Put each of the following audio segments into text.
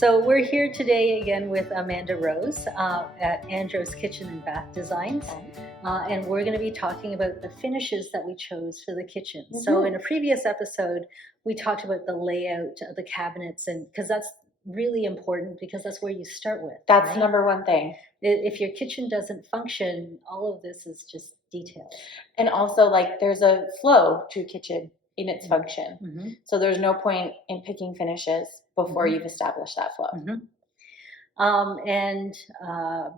So we're here today again with Amanda Rose at Andros Kitchen and Bath Designs. And we're going to be talking about the finishes that we chose for the kitchen. Mm-hmm. So in a previous episode, we talked about the layout of the cabinets, and because that's really important, because that's where you start with. That's right? Number one thing. If your kitchen doesn't function, all of this is just detail. And also, like, there's a flow to a kitchen in its function. Mm-hmm. So there's no point in picking finishes before you've established that flow. Mm-hmm.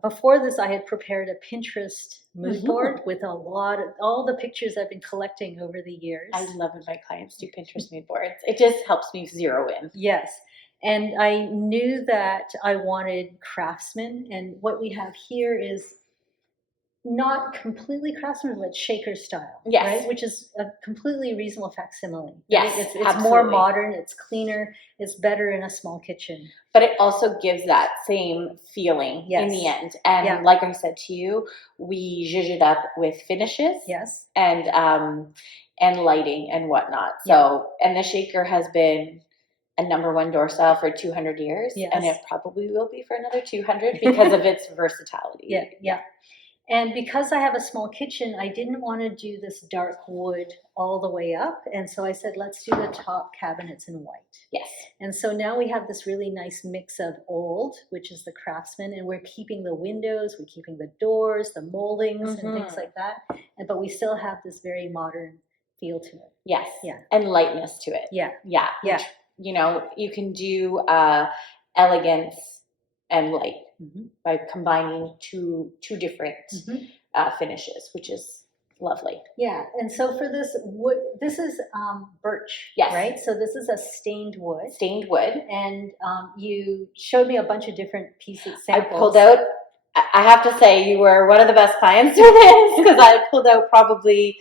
Before this, I had prepared a Pinterest mood board with all the pictures I've been collecting over the years. I love when my clients do Pinterest mood boards. It just helps me zero in. Yes. And I knew that I wanted Craftsman, and what we have here is not completely Craftsman, but shaker style, yes, right? Which is a completely reasonable facsimile. Yes, right? It's more modern, it's cleaner, it's better in a small kitchen. But it also gives that same feeling in the end. And like I said to you, we zhuzh it up with finishes, yes, and lighting and whatnot. So, and the shaker has been a number one door style for 200 years, and it probably will be for another 200 because of its versatility. Yeah. And because I have a small kitchen, I didn't want to do this dark wood all the way up. And so I said, let's do the top cabinets in white. Yes. And so now we have this really nice mix of old, which is the Craftsman, and we're keeping the windows, we're keeping the doors, the moldings, and things like that. But we still have this very modern feel to it. Yes. Yeah. And lightness to it. Yeah. Which, you know, you can do elegance and light by combining two different finishes, which is lovely. Yeah, and so for this wood, this is birch, right? So this is a stained wood. Stained wood. And you showed me a bunch of different pieces, samples. I pulled out, I have to say, you were one of the best clients for this, because I pulled out probably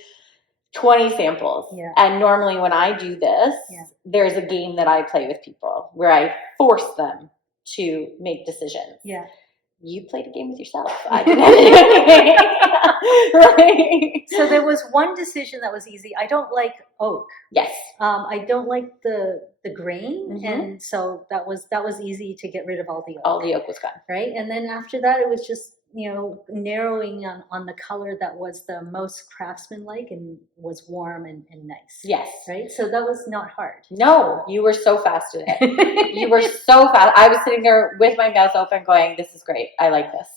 20 samples. Yeah. And normally when I do this, there's a game that I play with people where I force them to make decisions. Yeah. You played a game with yourself. I didn't. Right. So there was one decision that was easy. I don't like oak. Yes. I don't like the grain, and so that was easy to get rid of all the oak. All the oak was gone. Right. And then after that, it was just, you know, narrowing on the color that was the most Craftsman-like and was warm and nice. Yes. Right? So that was not hard. No, you were so fast at it. You were so fast. I was sitting there with my mouth open going, this is great. I like this.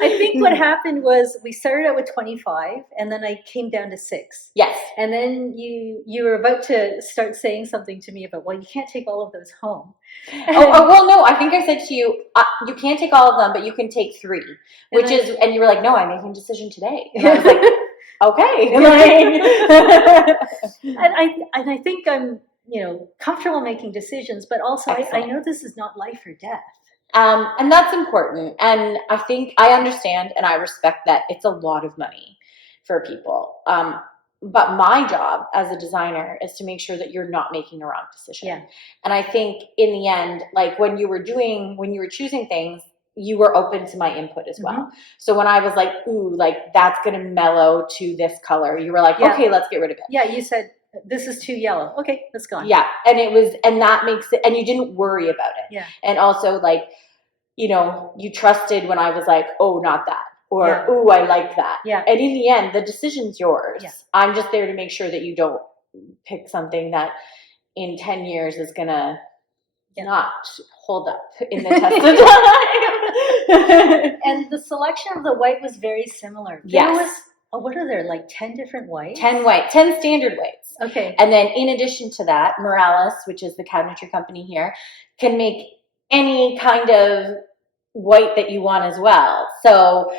I think what happened was we started out with 25 and then I came down to 6. Yes. And then you were about to start saying something to me about, well, you can't take all of those home. Well, no, I think I said to you, you can't take all of them, but you can take 3, and you were like, no, I'm making a decision today. And I was like, okay. and I think I'm, you know, comfortable making decisions, but also I know this is not life or death. And that's important. And I think I understand and I respect that it's a lot of money for people. But my job as a designer is to make sure that you're not making a wrong decision. Yeah. And I think in the end, like when you were choosing things, you were open to my input as well. So when I was like, ooh, like that's going to mellow to this color, you were like, okay, let's get rid of it. Yeah. You said, this is too yellow. Okay, that's gone. Yeah. And that makes it, and you didn't worry about it. Yeah. And also, like, you know, you trusted when I was like, oh, not that. Or, ooh, I like that. Yeah. And in the end, the decision's yours. Yeah. I'm just there to make sure that you don't pick something that in 10 years is going to not hold up in the test of time. And the selection of the white was very similar. Yes. What are there, like 10 different whites? 10 standard whites. Okay. And then in addition to that, Morales, which is the cabinetry company here, can make any kind of white that you want as well. So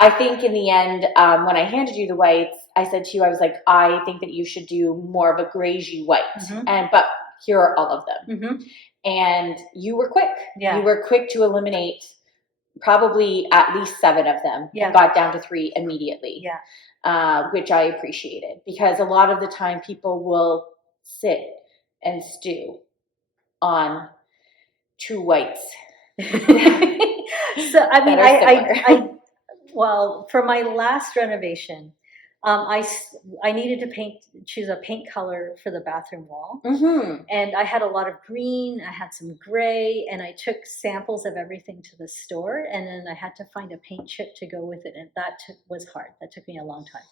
I think in the end, when I handed you the whites, I said to you, I was like, I think that you should do more of a greigey white. But here are all of them. And you were quick. Yeah. You were quick to eliminate probably at least 7 of them. Yeah. And got down to 3 immediately. Yeah. Which I appreciated, because a lot of the time people will sit and stew on 2 whites. So I mean, well, for my last renovation, I needed to choose a paint color for the bathroom wall. Mm-hmm. And I had a lot of green, I had some gray, and I took samples of everything to the store, and then I had to find a paint chip to go with it, and that was hard. That took me a long time.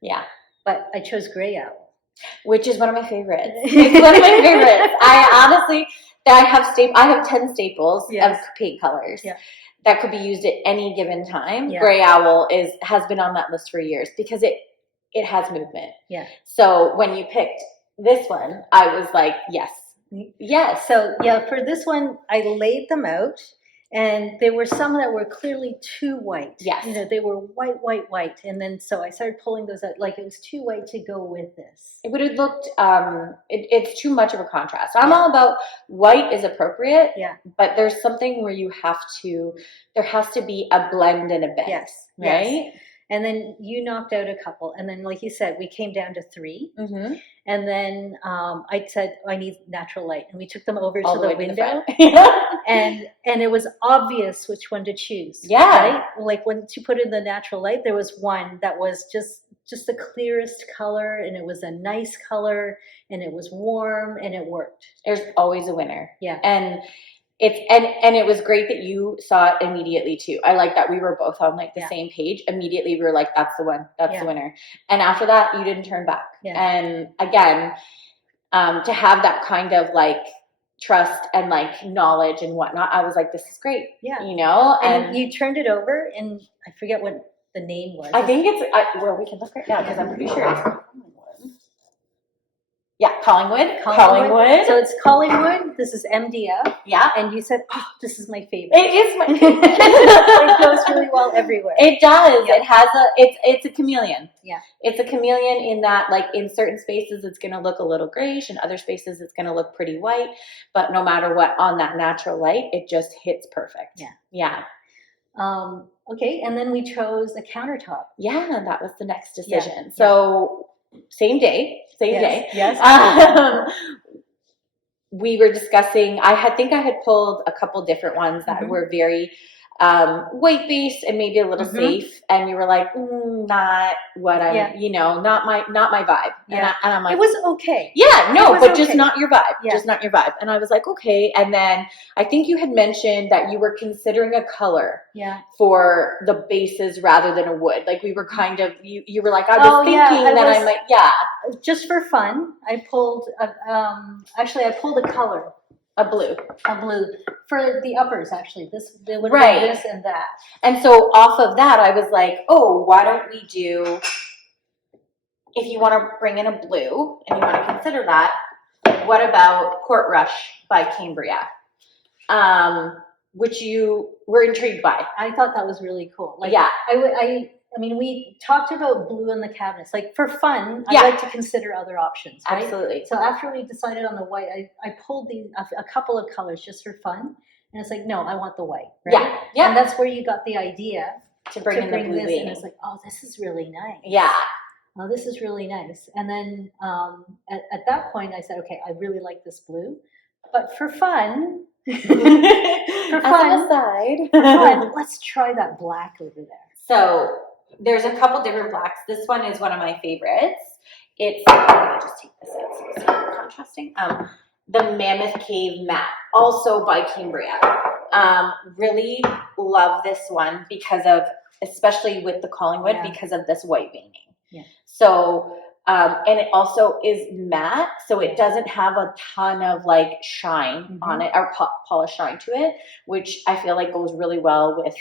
Yeah. But I chose Gray Owl. Which is one of my favorites. It's one of my favorites. I have 10 staples of paint colors that could be used at any given time. Yeah. Gray Owl has been on that list for years because it has movement. Yeah. So when you picked this one, I was like, yes. Yes. So for this one, I laid them out. And there were some that were clearly too white. Yes. They were white. And then so I started pulling those out. Like it was too white to go with this. It would have looked, it's too much of a contrast. I'm all about white is appropriate. Yeah. But there's something where there has to be a blend and a bend. Yes. Right? Yes. And then you knocked out a couple. And then, like you said, we came down to 3. Mm-hmm. And then I said, I need natural light. And we took them over to the window. and it was obvious which one to choose. Yeah. Right? Like when you put in the natural light, there was one that was just the clearest color. And it was a nice color. And it was warm. And it worked. There's always a winner. Yeah. And it was great that you saw it immediately too. I like that we were both on like the same page. Immediately we were like, that's the one. That's the winner. And after that, you didn't turn back. Yeah. And again, to have that kind of like trust and like knowledge and whatnot, I was like, this is great. Yeah. You know? And you turned it over and I forget what the name was. I think well, we can look right now because I'm pretty sure it's Collingwood. So it's Collingwood. This is MDF. Yeah. And you said, oh, this is my favorite. It is my favorite. It goes really well everywhere. It does. Yeah. It has it's a chameleon. Yeah. It's a chameleon in that like in certain spaces it's going to look a little grayish, in other spaces it's going to look pretty white, but no matter what, on that natural light, it just hits perfect. Yeah. Yeah. Okay. And then we chose a countertop. Yeah. That was the next decision. Yeah. So same day. Yes. We were discussing, I think I had pulled a couple different ones that were very white based and maybe a little safe, and you were like, not what I'm, not my vibe. Yeah. And I'm like, it was okay. Yeah, no, but just okay. not your vibe. Yeah. Just not your vibe. And I was like, okay. And then I think you had mentioned that you were considering a color for the bases rather than a wood. Like we were kind of, you were like, I was thinking that I might, just for fun, I pulled a color. A blue for the uppers, actually. They would have been this and that. And so off of that, I was like, oh, why don't we do, if you want to bring in a blue and you want to consider that, what about Portrush by Cambria? Which you were intrigued by. I thought that was really cool. Like, yeah. I mean, we talked about blue in the cabinets. Like for fun, I like to consider other options. Right? Absolutely. So after we decided on the white, I pulled a couple of colors just for fun, and it's like, no, I want the white. Right? Yeah. And that's where you got the idea to bring in the blue this, and it's like, oh, this is really nice. Yeah. Oh, this is really nice. And then at that point, I said, okay, I really like this blue, but for fun. For fun, let's try that black over there. So there's a couple different blacks. This one is one of my favorites. It's, let me just take this out so it's not contrasting. The Mammoth Cave Matte, also by Cambria. Really love this one because of, especially with the Collingwood, because of this white veining. Yeah. So, and it also is matte, so it doesn't have a ton of like shine on it, or polish shine to it, which I feel like goes really well with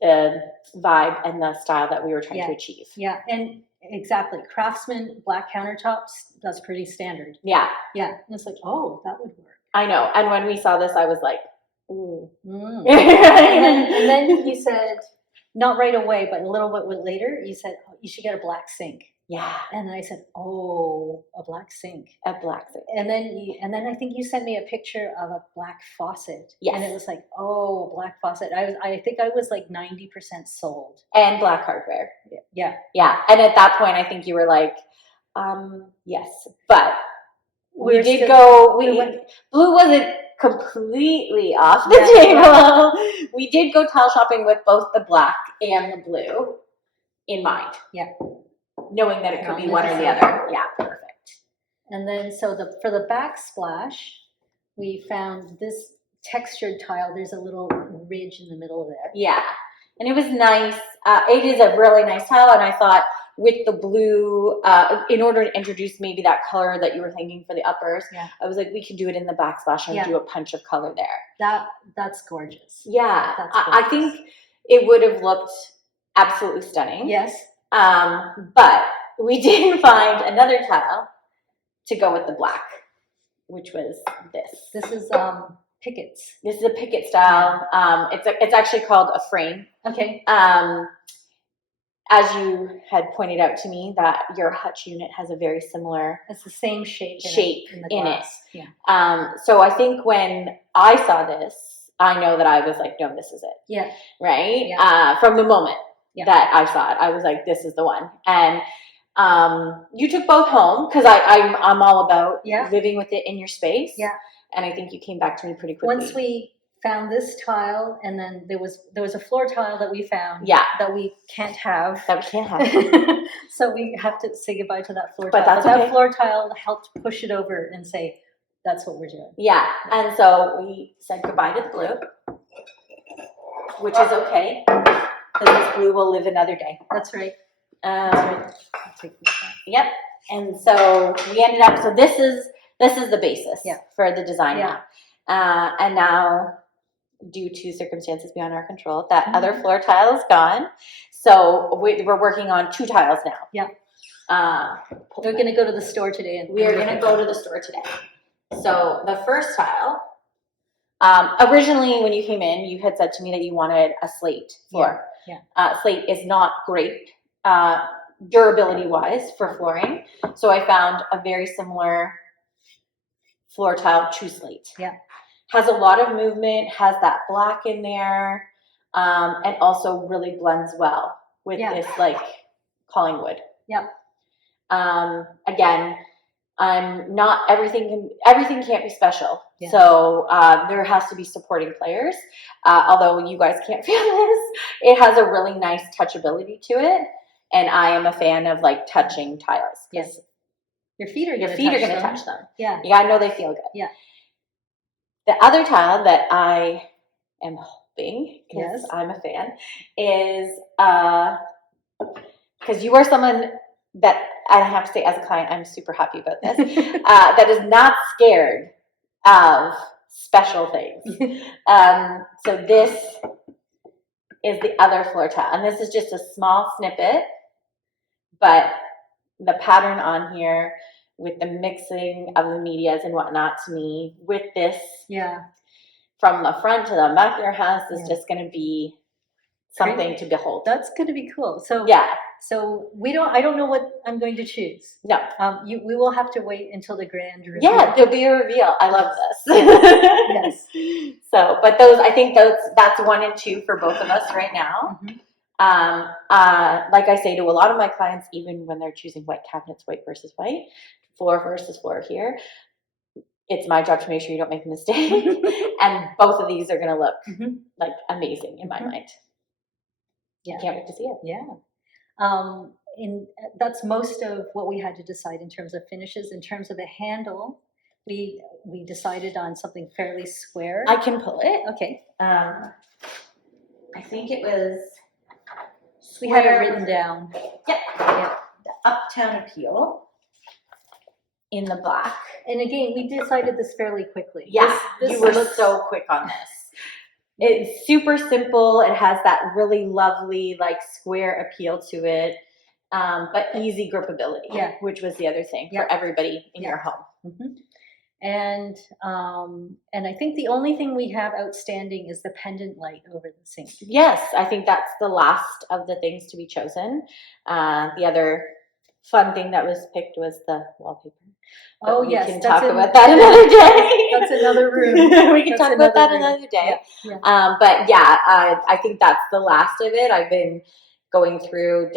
the vibe and the style that we were trying to achieve. Yeah, and exactly. Craftsman black countertops, that's pretty standard. Yeah. Yeah. And it's like, oh, that would work. I know. And when we saw this, I was like, ooh. and then you said, not right away, but a little bit later, you said, oh, you should get a black sink. Yeah. And then I said, oh, a black sink. A black sink. And then I think you sent me a picture of a black faucet. Yes. And it was like, oh, a black faucet. I think I was like 90% sold. And black hardware. Yeah. Yeah. And at that point, I think you were like, yes. But blue wasn't completely off the table. Yeah. We did go tile shopping with both the black and the blue in mind. Yeah. knowing that it could be Not one or the necessarily. other. Yeah, perfect. And then, so for the backsplash, we found this textured tile. There's a little ridge in the middle there. Yeah, and it was nice. It is a really nice tile, and I thought with the blue, in order to introduce maybe that color that you were thinking for the uppers, I was like, we could do it in the backsplash and do a punch of color there. That's gorgeous. Yeah, That's I think it would have looked absolutely stunning. Yes. But we did find another tile to go with the black, which was this. This is pickets. This is a picket style. It's actually called a frame. Okay. As you had pointed out to me, that your hutch unit has a very similar It's the same shape in the glass. Yeah. So I think when I saw this, I know that I was like, no, this is it. Yeah. Right? Yeah. From the moment that I saw it, I was like, this is the one. And you took both home, because I'm all about living with it in your space. Yeah. And I think you came back to me pretty quickly. Once we found this tile, and then there was a floor tile that we found that we can't have. That we can't have. So we have to say goodbye to that floor But tile. that's But okay. that floor tile helped push it over and say, that's what we're doing. Yeah. And so we said goodbye to the blue, which is okay, because this blue will live another day. That's right. That's right. I'll take this back. Yep. And so we ended up, so this is the basis for the design now. And now, due to circumstances beyond our control, that other floor tile is gone. So we're working on 2 tiles now. Yeah. We're going to go to the store today. We are going to go to the store today. So the first tile, originally when you came in, you had said to me that you wanted a slate floor. Yeah. Slate is not great durability-wise for flooring. So I found a very similar floor tile to slate. Yeah. Has a lot of movement, has that black in there, and also really blends well with this like Collingwood. Yeah. Again, I'm not everything can't be special. Yeah. So there has to be supporting players. Although you guys can't feel this, it has a really nice touchability to it, and I am a fan of like touching tiles. Yes. Your feet are going to touch them. Yeah. Yeah, I know they feel good. Yeah. The other tile that I am hoping, because I'm a fan, is because you are someone that I have to say, as a client, I'm super happy about this, that is not scared of special things. So this is the other floor tile, and this is just a small snippet, but the pattern on here with the mixing of the medias and whatnot, to me, with this from the front to the back of your house is just going to be something to behold. That's going to be cool. So so I don't know what I'm going to choose. No. We will have to wait until the grand reveal. Yeah, there'll be a reveal. I love this. Yes. So, but I think that's 1 and 2 for both of us right now. Like I say to a lot of my clients, even when they're choosing white cabinets, white versus white, floor versus floor here, it's my job to make sure you don't make a mistake. And both of these are going to look like amazing in my mind. Yeah. Can't wait to see it. Yeah. That's most of what we had to decide in terms of finishes. In terms of the handle, we decided on something fairly square. I can pull it. Okay. I think it was. We had it written down. Yep. The Uptown Appeal in the black. And again, we decided this fairly quickly. Yeah, you were so quick on this. It's super simple. It has that really lovely, like, square appeal to it, but easy gripability, which was the other thing for everybody in your home. And I think the only thing we have outstanding is the pendant light over the sink. Yes, I think that's the last of the things to be chosen. The other fun thing that was picked was the wallpaper. But we can talk about that another day. That's another room. We can talk about that another day. But yeah, I think that's the last of it. I've been going through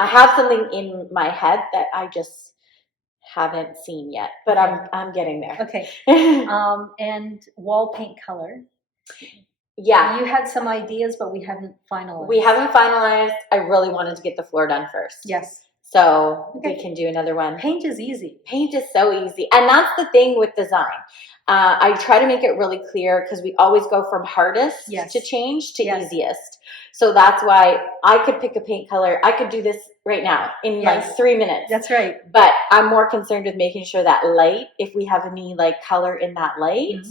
I have something in my head that I just haven't seen yet, but I'm getting there. Okay. And wall paint color. Yeah. You had some ideas, but we haven't finalized. We haven't finalized. I really wanted to get the floor done first. Yes. So Okay. we can do another one. Paint is easy. Paint is so easy. And that's the thing with design. I try to make it really clear because we always go from hardest to change to easiest. So that's why I could pick a paint color. I could do this right now in like 3 minutes. That's right. But I'm more concerned with making sure that light, if we have any like color in that light,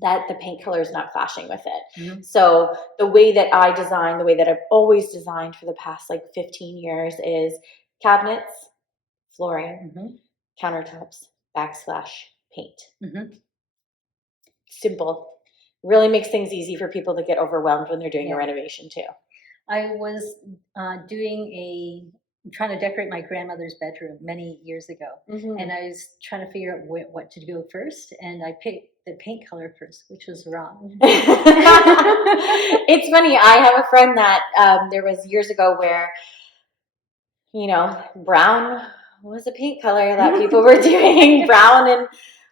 that the paint color is not clashing with it. So the way that I design, the way that I've always designed for the past like 15 years is cabinets, flooring, countertops, backsplash, paint. Simple. Really makes things easy for people to get overwhelmed when they're doing a renovation too. I was trying to decorate my grandmother's bedroom many years ago, and I was trying to figure out what to go first, and I picked the paint color first, which was wrong. It's funny. I have a friend that there was years ago where, you know, brown was a paint color that people were doing, brown and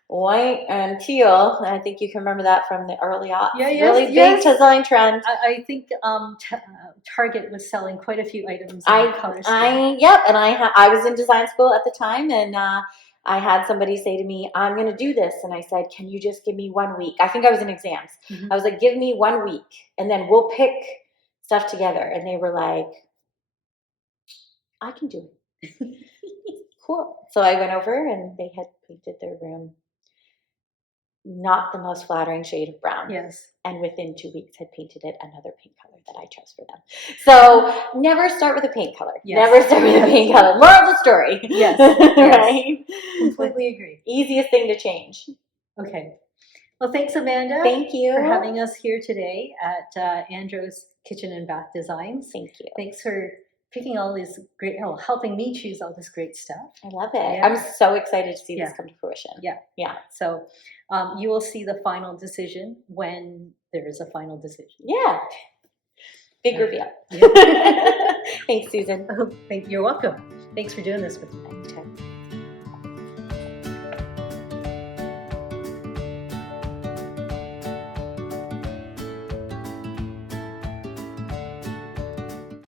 white and teal. I think you can remember that from the early aughts. Really big design trend. I think Target was selling quite a few items in color scheme. And I was in design school at the time, and I had somebody say to me, I'm going to do this. And I said, can you just give me 1 week? I think I was in exams. I was like, give me 1 week, and then we'll pick stuff together. And they were like, I can do it. Cool. So I went over, and they had painted their room not the most flattering shade of brown. And within 2 weeks had painted it another paint color that I chose for them. So never start with a paint color. Never start with a paint color. Moral of the story. Right? Completely agree. Easiest thing to change. Okay. Well, thanks, Amanda. Thank you for having us here today at Andros Kitchen and Bath Designs. Thank you. Thanks for picking all these great, helping me choose all this great stuff. I love it. I'm so excited to see this come to fruition. So you will see the final decision when there is a final decision. Big reveal. Thanks, Susan. You're welcome. Thanks for doing this with me. Anytime.